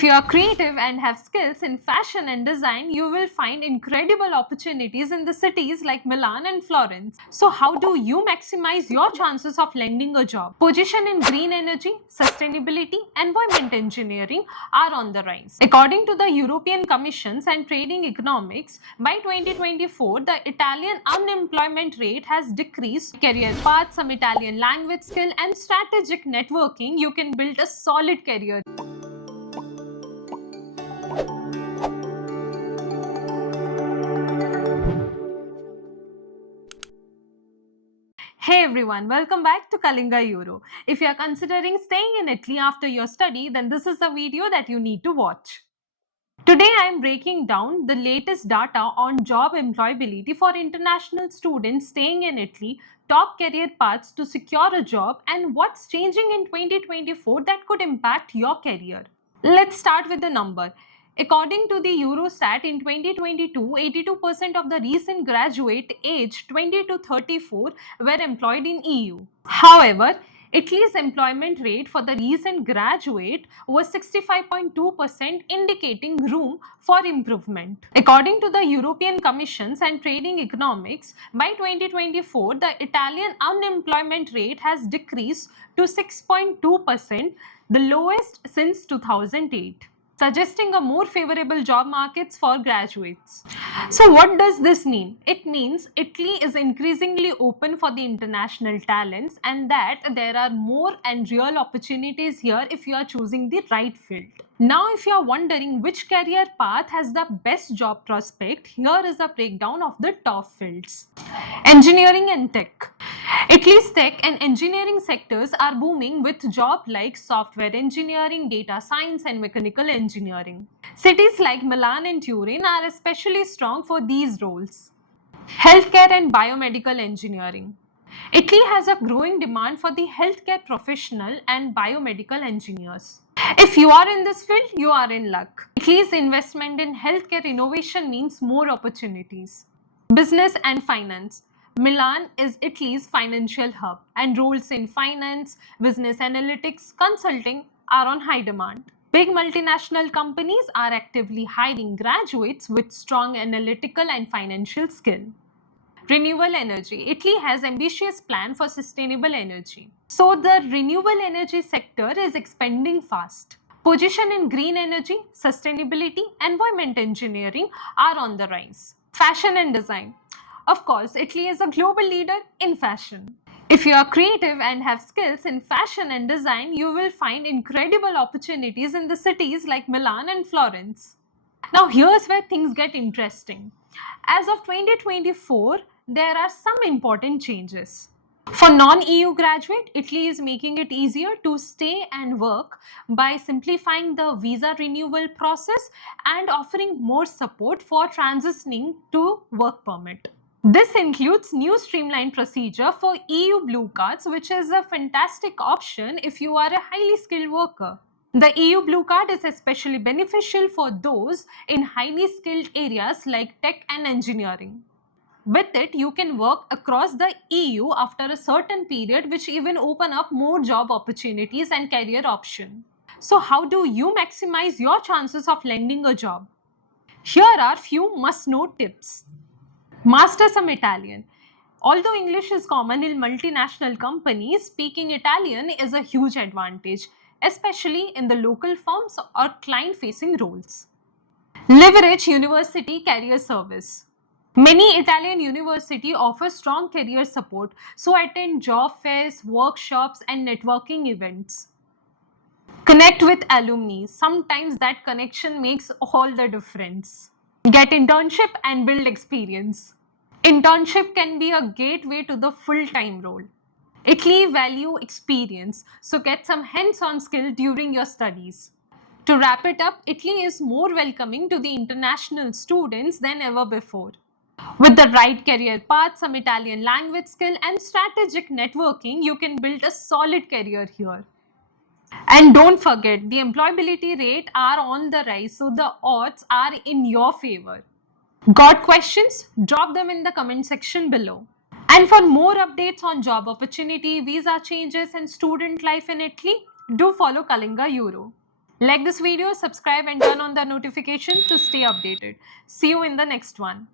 If you are creative and have skills in fashion and design, you will find incredible opportunities in the cities like Milan and Florence. So, how do you maximize your chances of landing a job? Position in green energy, sustainability, environment engineering are on the rise. According to the European Commissions and Trading Economics, by 2024, the Italian unemployment rate has decreased. Career path, some Italian language skill, and strategic networking, you can build a solid career. Hey everyone, welcome back to Kalinga Euro. If you are considering staying in Italy after your study, then this is the video that you need to watch. Today I am breaking down the latest data on job employability for international students staying in Italy, top career paths to secure a job, and what's changing in 2024 that could impact your career. Let's start with the number. According to the Eurostat, in 2022, 82% of the recent graduate aged 20 to 34 were employed in EU. However, Italy's employment rate for the recent graduate was 65.2%, indicating room for improvement. According to the European Commissions and Trading Economics, by 2024, the Italian unemployment rate has decreased to 6.2%, the lowest since 2008, suggesting a more favorable job markets for graduates. So what does this mean? It means Italy is increasingly open for the international talents and that there are more and real opportunities here if you are choosing the right field. Now, if you are wondering which career path has the best job prospect, here is a breakdown of the top fields. Engineering and tech. Italy's tech and engineering sectors are booming with jobs like software engineering, data science, and mechanical engineering. Cities like Milan and Turin are especially strong for these roles. Healthcare and biomedical engineering. Italy has a growing demand for the healthcare professional and biomedical engineers. If you are in this field, you are in luck. Italy's investment in healthcare innovation means more opportunities. Business and finance. Milan is Italy's financial hub, and roles in finance, business analytics, consulting are on high demand. Big multinational companies are actively hiring graduates with strong analytical and financial skill. Renewable energy. Italy has ambitious plan for sustainable energy. So the renewable energy sector is expanding fast. Position in green energy, sustainability, environment engineering are on the rise. Fashion and design. Of course, Italy is a global leader in fashion. If you are creative and have skills in fashion and design, you will find incredible opportunities in the cities like Milan and Florence. Now, here's where things get interesting. As of 2024, there are some important changes. For non-EU graduate, Italy is making it easier to stay and work by simplifying the visa renewal process and offering more support for transitioning to work permit. This includes new streamlined procedure for EU blue cards, which is a fantastic option if you are a highly skilled worker. The EU Blue Card is especially beneficial for those in highly skilled areas like tech and engineering. With it, you can work across the EU after a certain period, which even open up more job opportunities and career options. So how do you maximize your chances of landing a job? Here are few must-know tips. Master some Italian. Although English is common in multinational companies, speaking Italian is a huge advantage, especially in the local firms or client-facing roles. Leverage university career service. Many Italian universities offer strong career support, so attend job fairs, workshops, and networking events. Connect with alumni. Sometimes that connection makes all the difference. Get internship and build experience. Internship can be a gateway to the full-time role. Italy value experience, so get some hands-on skill during your studies. To wrap it up, Italy is more welcoming to the international students than ever before. With the right career path, some Italian language skill, and strategic networking, you can build a solid career here. And don't forget, the employability rate are on the rise, so the odds are in your favor. Got questions? Drop them in the comment section below. And for more updates on job opportunity, visa changes, and student life in Italy, do follow Kalinga Euro. Like this video, subscribe and turn on the notification to stay updated. See you in the next one.